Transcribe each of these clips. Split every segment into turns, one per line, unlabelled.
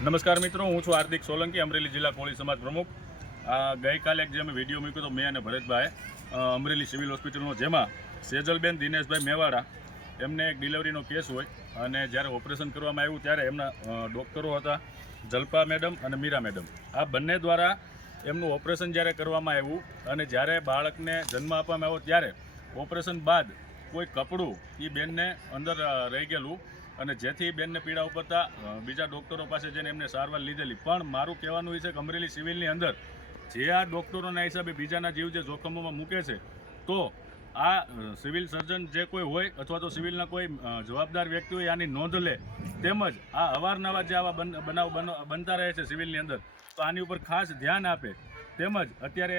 નમસ્કાર મિત્રો, હું છું હાર્દિક સોલંકી, અમરેલી જિલ્લા કોળી સમાજ પ્રમુખ. આ ગઈકાલે જે અમે વીડિયો મૂક્યો હતો, મેં અને ભરતભાઈ અમરેલી સિવિલ હોસ્પિટલનો, જેમાં સેજલબેન દિનેશભાઈ મેવાડા, એમને એક ડિલિવરીનો કેસ હોય અને જ્યારે ઓપરેશન કરવામાં આવ્યું ત્યારે એમના ડૉક્ટરો હતા, જલ્પા મેડમ અને મીરા મેડમ. આ બંને દ્વારા એમનું ઓપરેશન જ્યારે કરવામાં આવ્યું અને જ્યારે બાળકને જન્મ આપવામાં આવ્યો ત્યારે ઓપરેશન બાદ કોઈ કપડું એ બેનને અંદર રહી ગયેલું અને જેથી બેનને પીડા ઉપરતા અ, બીજા ડૉક્ટરો પાસે જઈને એમને સારવાર લીધેલી. પણ મારું કહેવાનું એ છે કે અમરેલી સિવિલની અંદર જે આ ડૉક્ટરોના હિસાબે બીજાના જીવ જે જોખમોમાં મૂકે છે તો આ સિવિલ સર્જન જે કોઈ હોય અથવા તો સિવિલના કોઈ જવાબદાર વ્યક્તિ હોય આની નોંધ લે તેમજ આ અવારનવાર જે આવા બન- બનાવ બનતા રહે છે સિવિલની અંદર તો આની ઉપર ખાસ ધ્યાન આપે. તેમજ અત્યારે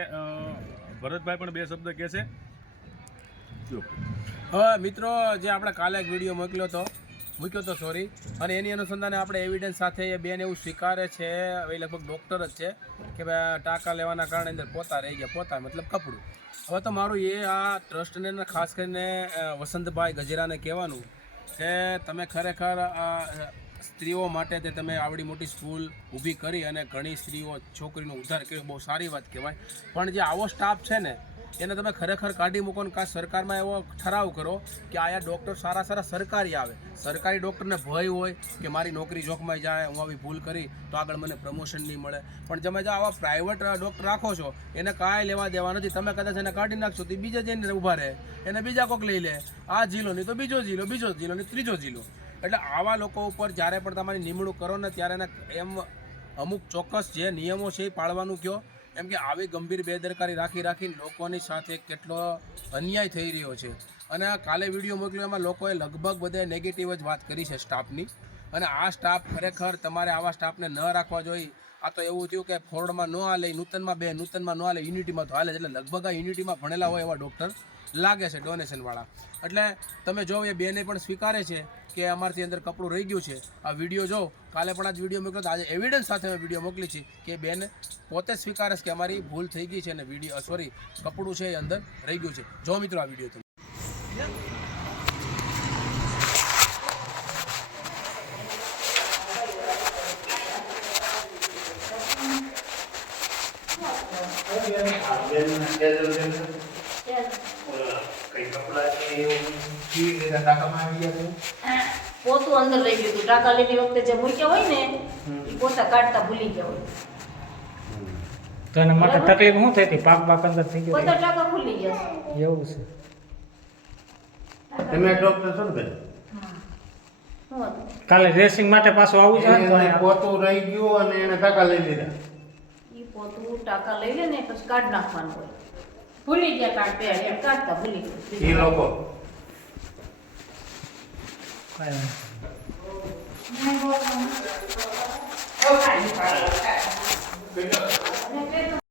ભરતભાઈ પણ બે શબ્દ કહે છે?
હવે મિત્રો જે આપણે કાલે એક વીડિયો મોકલ્યો હતો મૂક્યો હતો સોરી અને એની અનુસંધાને આપણે એવિડન્સ સાથે એ બેન એવું સ્વીકારે છે એ લગભગ ડૉક્ટર જ છે, કે ભાઈ ટાંકા લેવાના કારણે અંદર પોતા રહી ગયા, પોતા મતલબ કપડું. હવે તો મારું એ આ ટ્રસ્ટને ખાસ કરીને વસંતભાઈ ગજરાને કહેવાનું કે તમે ખરેખર સ્ત્રીઓ માટે તે તમે આવડી મોટી સ્કૂલ ઊભી કરી અને ઘણી સ્ત્રીઓ છોકરીનો ઉદ્ધાર કર્યો, બહુ સારી વાત કહેવાય. પણ જે આવો સ્ટાફ છે ને એને તમે ખરેખર કાઢી મૂકો ને કાં સરકારમાં એવો ઠરાવ કરો કે આયા ડૉક્ટર સારા સારા સરકારી આવે. સરકારી ડૉક્ટરને ભય હોય કે મારી નોકરી જોખમાઈ જાય, હું આવી ભૂલ કરી, તો આગળ મને પ્રમોશન નહીં મળે. પણ તમે જો આવા પ્રાઇવેટ ડૉક્ટર રાખો છો, એને કાંઈ લેવા દેવા નથી. તમે કદાચ એને કાઢી નાખશો તો બીજે જઈને ઊભા રહે. એને બીજા કોક લઈ લે. આ જિલ્લો નહીં તો બીજો જિલ્લો બીજો જિલ્લો નહીં ત્રીજો જિલ્લો એટલે આવા લોકો ઉપર જ્યારે પણ તમારી નિમણૂક કરો ને ત્યારે એને એમ અમુક ચોક્કસ જે નિયમો છે એ પાળવાનું કહો એમ કે આવી ગંભીર બેદરકારી રાખી રાખીને લોકોની સાથે કેટલો અન્યાય થઈ રહ્યો છે. અને આ કાલે વીડિયો મોકલ્યો, એમાં લોકોએ લગભગ બધા નેગેટિવ જ વાત કરી છે સ્ટાફની અને આ સ્ટાફ ખરેખર તમારે આવા સ્ટાફને ન રાખવા જોઈએ. આ તો એવું થયું કે ફોર્ડમાં ન હાલે, નૂતનમાં બે, નૂતનમાં ન હાલે યુનિટીમાં તો હાલે એટલે લગભગ આ યુનિટીમાં ભણેલા હોય એવા ડૉક્ટર લાગે છે ડોનેશનવાળા એટલે તમે જો એ બેને પણ સ્વીકારે છે કે અમારથી અંદર કપડું રહી ગયું છે. આ વીડિયો જો, કાલે પણ આજ વીડિયો મોકલ્યો આજે એવિડન્સ સાથે મેં વીડિયો મોકલી છે કે બેન પોતે સ્વીકારે છે કે અમારી ભૂલ થઈ ગઈ છે અને વીડિયો સોરી કપડું છે એ અંદર રહી ગયું છે. જો મિત્રો આ વીડિયો તમે.
પોતું અંદર લઈ ગયું હતું. ટાંકા લેતી વખતે જે મૂક્યા હોય ને એ પોતા કાઢતા ભૂલી ગયા હોય.
તો એના માટે તકલીફ શું થઈ હતી? પાક પાક અંદર થઈ ગયો
પોતા ટાંકા ખુલી ગયા છે.
એવું છે.
તમે ડોક્ટર છો ને બેન?
શું હતું?
કાલે રેસિંગ માટે પાછું આવું છે
પોતું રહી ગયું અને એને ટાંકા લઈ લીધા.
ઈ પોતું ટાંકા લઈ લે ને પછી કાઢ નાખવાનું હોય. ભૂલી ગયા કાઢ એમ કાઢતા ભૂલી
એ લોકો.
કાંઈ નહીં.